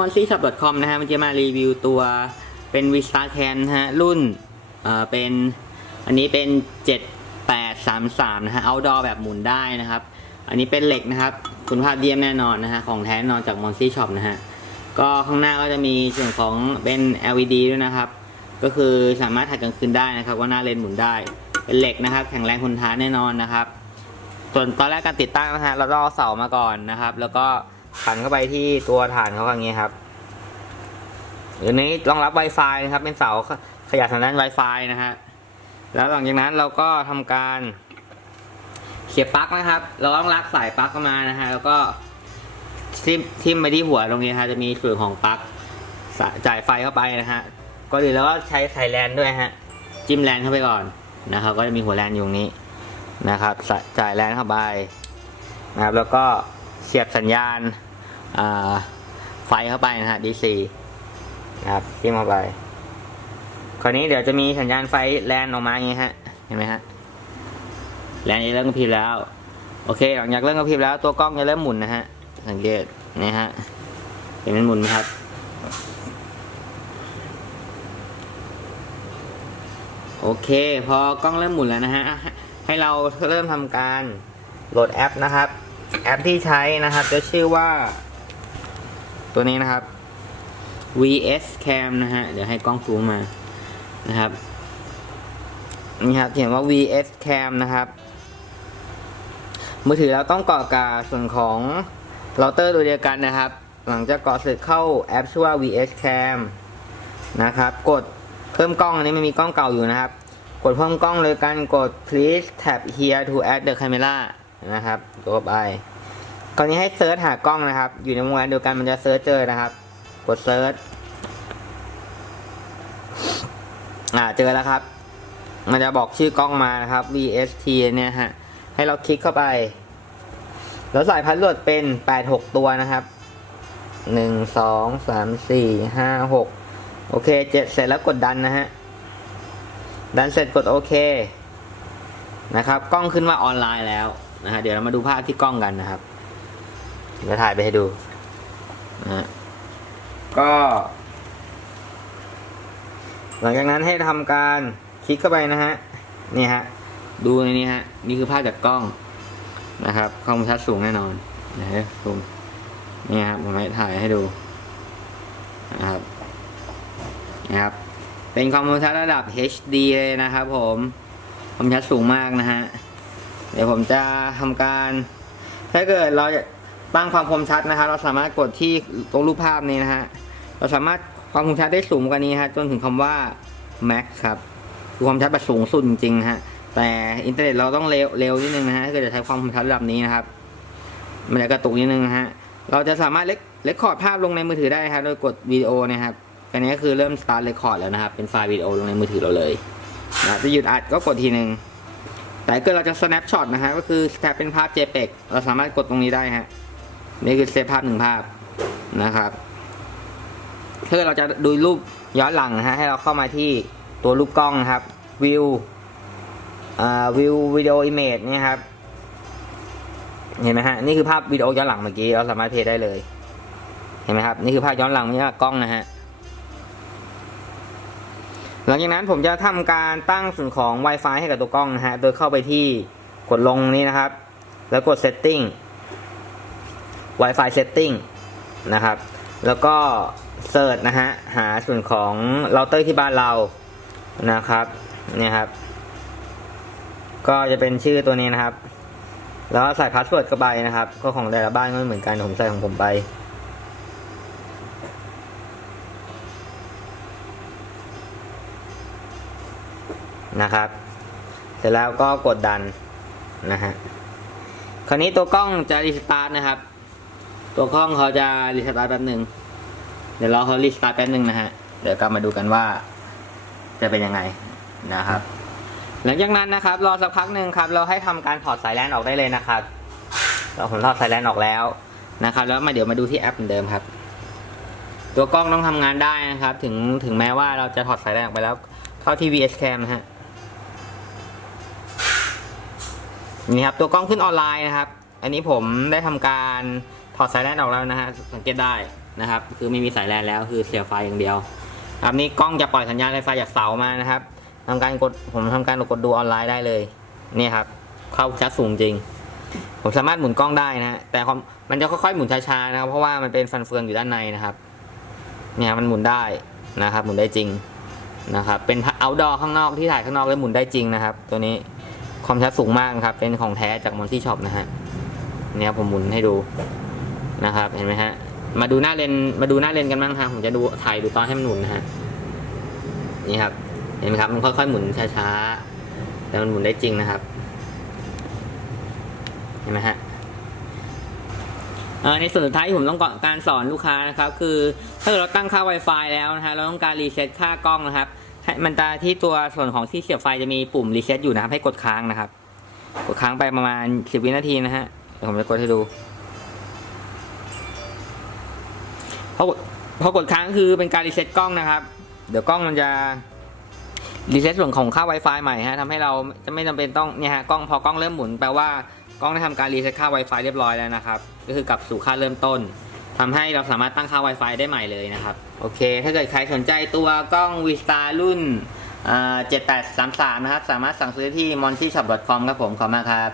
m o n c y s h o p c o m นะฮะมันจะมารีวิวตัวเป็น v i s t a Cam นฮะรุ่นเอ่อเป็นอันนี้เป็น 7833 นะฮะ outdoor แบบหมุนได้นะครับ อันนี้เป็นเหล็กนะครับ คุณภาพเยี่ยมแน่นอนนะฮะของแท้แน่นอนจาก m o n c y Shop นะฮะก็ข้างหน้าก็จะมีส่วนของเป็น LED ด้วยนะครับ ก็คือสามารถถ่ายกลางคืนได้นะครับว่าหน้าเลนหมุนได้เป็นเหล็กนะครับ แข็งแรงทนทานแน่นอนนะครับ ส่วนตอนแรกการติดตั้งนะฮะเราต้องเอาเสามาก่อนนะครับ แล้วก็ ขันเข้าไปที่ตัวฐานเขาอย่างนี้ครับหรือนี้รองรับ Wi-Fi นะครับ เป็นเสาขยายสัญญาณ Wi-Fi นะฮะแล้วหลังจากนั้นเราก็ทำการเสียบปลั๊กนะครับ เราต้องลากสายปลั๊กเข้ามานะฮะแล้วก็ทิมทิมไปที่หัวตรงนี้นะฮะจะมีส่วนของปลั๊กจ่ายไฟเข้าไปนะฮะก็ดีแล้วก็ใช้สายแลนด้วยฮะจิ้มแลนเข้าไปก่อนนะครับ ก็จะมีหัวแลนอยู่ตรงนี้นะครับจ่ายแรงเข้าไปนะครับ แล้วก็ เสียบสัญญาณาไฟเข้าไปนะฮะ DC นะครับจิ้มเข้าไปคราวนี้เดี๋ยวจะมีสัญญาณไฟแลนออกมาอย่างงี้ฮะเห็นไหมฮะแลนจะเริ่มกระพริบแล้ว โอเค หลังจากเริ่มกระพริบแล้วตัวกล้องจะเริ่มหมุนนะฮะสังเกตนี่ฮะเห็นมันหมุนไหมครับโอเค พอกล้องเริ่มหมุนแล้วนะฮะ ให้เราเริ่มทำการโหลดแอปนะครับ แอปที่ใช้นะครับ จะชื่อว่า ตัวนี้นะครับ vs cam นะฮะ เดี๋ยวให้กล้องซูมมานะครับ นี่ครับเขียนว่า vs cam นะครับ มือถือเราต้องเกาะกับส่วนของเราเตอร์ตัวเดียวกันนะครับ หลังจากเกาะเสร็จเข้าแอปชื่อว่า vs cam นะครับ กดเพิ่มกล้องอันนี้มันมีกล้องเก่าอยู่นะครับ กดเพิ่มกล้องเลยกันกด please tap here to add the camera นะครับ ตัวไปคราวนี้ให้เซิร์ชหากล้องนะครับ อยู่ในวงแหวนเดียวกันมันจะเซิร์ชเจอนะครับ กดเซิร์ชอ่าเจอแล้วครับ มันจะบอกชื่อกล้องมานะครับ VST เนี่ยฮะ ให้เราคลิกเข้าไป แล้วใส่พัสดุเป็น86ตัวนะครับ1 2 3 4 5 6โอเคเจ็ดเสร็จแล้วกดดันนะฮะ ดันเสร็จกดโอเค นะครับ กล้องขึ้นว่าออนไลน์แล้ว นะฮะเดี๋ยวเรามาดูภาพที่กล้องกันนะครับเดี๋ยวถ่ายไปให้ดูนะฮะก็ หลังจากนั้นให้ทำการคลิกเข้าไปนะฮะนี่ฮะดูในนี้ฮะนี่คือภาพจากกล้องนะครับความชัดสูงแน่นอนนะฮะซูมนี่ครับผมให้ถ่ายให้ดูนะครับนะครับ เป็นความคมชัดระดับ HD เลยนะครับผมความชัดสูงมากนะฮะ เดี๋ยวผมจะทำการ ถ้าเกิดเราตั้งความคมชัดนะครับ เราสามารถกดที่ตรงรูปภาพนี้นะฮะเราสามารถความคมชัดได้สูงกว่านี้ฮะจนถึงคำว่า max ครับคือความชัดแบบสูงสุดจริงๆฮะแต่อินเทอร์เน็ตเราต้องเร็วเร็วนิดนึงนะฮะถ้าเกิดจะใช้ความคมชัดระดับนี้นะครับมันจะกระตุกนิดนึงนะฮะเราจะสามารถเล็กเล็กคอร์ดภาพลงในมือถือได้ครับโดยกดวิดีโอนะครับอันนี้ก็คือเริ่ม start record แล้วนะครับ เป็นไฟล์วิดีโอลงในมือถือเราเลยนะจะหยุดอัดก็กดทีหนึ่ง แต่เกิดเราจะ snapshot นะฮะก็คือ snap เป็นภาพ JPEG เราสามารถกดตรงนี้ได้ฮะนี่คือเซฟภาพหนึ่งภาพนะครับถ้าเกิดเราจะดูรูปย้อนหลังนะฮะให้เราเข้ามาที่ตัวรูปกล้องนะครับวิวอ่าวิววิดีโออิเมจนี่ครับเห็นไหมฮะนี่คือภาพวิดีโอย้อนหลังเมื่อกี้เราสามารถเพลย์ได้เลย เห็นไหมครับ นี่คือภาพย้อนหลังไม่ใช่กล้องนะฮะ หลังจากนั้นผมจะทำการตั้งส่วนของ Wi-Fi ให้กับตัวกล้องนะฮะ โดยเข้าไปที่กดลงนี้นะครับ แล้วกด Setting Wi-Fi Setting นะครับ แล้วก็เสิร์ชนะฮะ หาส่วนของเราเตอร์ที่บ้านเรานะครับเนี่ยครับ ก็จะเป็นชื่อตัวนี้นะครับ แล้วใส่พาสเวิร์ดเข้าไปนะครับ ก็ของแต่ละบ้านก็ไม่เหมือนกันผมใส่ของผมไป นะครับ เสร็จแล้วก็กดดันนะฮะคราวนี้ตัวกล้องจะรีสตาร์ทนะครับ ตัวกล้องเขาจะรีสตาร์ทแป๊บหนึ่งเดี๋ยวรอเขารีสตาร์ทแป๊บหนึ่งนะฮะเดี๋ยวกลับมาดูกันว่า จะเป็นยังไงนะครับ หลังจากนั้นนะครับ รอสักพักหนึ่งครับ เราให้ทำการถอดสายแลนออกได้เลยนะครับเราผมถอดสายแลนออกแล้วนะครับ แล้วมาเดี๋ยวมาดูที่แอปเหมือนเดิมครับ ตัวกล้องต้องทำงานได้นะครับ ถึงถึงแม้ว่าเราจะถอดสายแลนออกไปแล้ว เข้าที่ VS Cam นะฮะ นี่ครับตัวกล้องขึ้นออนไลน์นะครับ อันนี้ผมได้ทำการถอดสายแลนออกแล้วนะฮะสังเกตได้นะครับ คือไม่มีสายแลนแล้วคือเสียไฟอย่างเดียวครับนี่กล้องจะปล่อยสัญญาณไฟฟ้าจากเสามานะครับทำการกดผมทำการกดดูออนไลน์ได้เลยนี่ครับเข้าชัดสูงจริง ผมสามารถหมุนกล้องได้นะฮะแต่ความันจะค่อยๆหมุนช้าๆนะครับ เพราะว่ามันเป็นฟันเฟืองอยู่ด้านในนะครับเนี่ยมันหมุนได้นะครับ หมุนได้จริงนะครับเป็น outdoor ข้างนอกที่ถ่ายข้างนอกแล้วหมุนได้จริงนะครับ ตัวนี้ ความชัดสูงมากครับ เป็นของแท้จากมอนที่ช็อปนะฮะเนี่ยผมหมุนให้ดูนะครับ เห็นไหมฮะ มาดูหน้าเลนมาดูหน้าเลนกันบ้างครับผมจะดูถ่ายดูตอนให้มันหมุนนะฮะนี่ครับ เห็นไหมครับ มันค่อยๆหมุนช้าๆแต่มันหมุนได้จริงนะครับ เห็นไหมฮะในส่วนสุดท้ายที่ผมต้องการสอนลูกค้านะครับ คือถ้าเกิดเราตั้งค่า Wi-Fi แล้วนะฮะเราต้องการรีเซ็ตค่ากล้องนะครับ ให้มันจะที่ตัวส่วนของที่เสียบไฟจะมีปุ่มรีเซ็ตอยู่นะครับ ให้กดค้างนะครับ กดค้างไปประมาณ10วินาทีนะฮะเดี๋ยวผมจะกดให้ดูพอกดพอกดค้างคือเป็นการรีเซ็ตกล้องนะครับ เดี๋ยวกล้องมันจะรีเซ็ตส่วนของค่า Wi-Fi ใหม่ฮะทำให้เราจะไม่จำเป็นต้องเนี่ยฮะกล้องพอกล้องเริ่มหมุนแปลว่ากล้องได้ทำการรีเซ็ตค่า Wi-Fi เรียบร้อยแล้วนะครับ ก็คือกลับสู่ค่าเริ่มต้น ทำให้เราสามารถตั้งค่า Wi-Fi ได้ใหม่เลยนะครับ โอเค ถ้าเกิดใครสนใจตัวกล้อง Vista รุ่นอ่า7833 นะครับ สามารถสั่งซื้อที่ montyshop.com ครับผม ขอบคุณมาครับ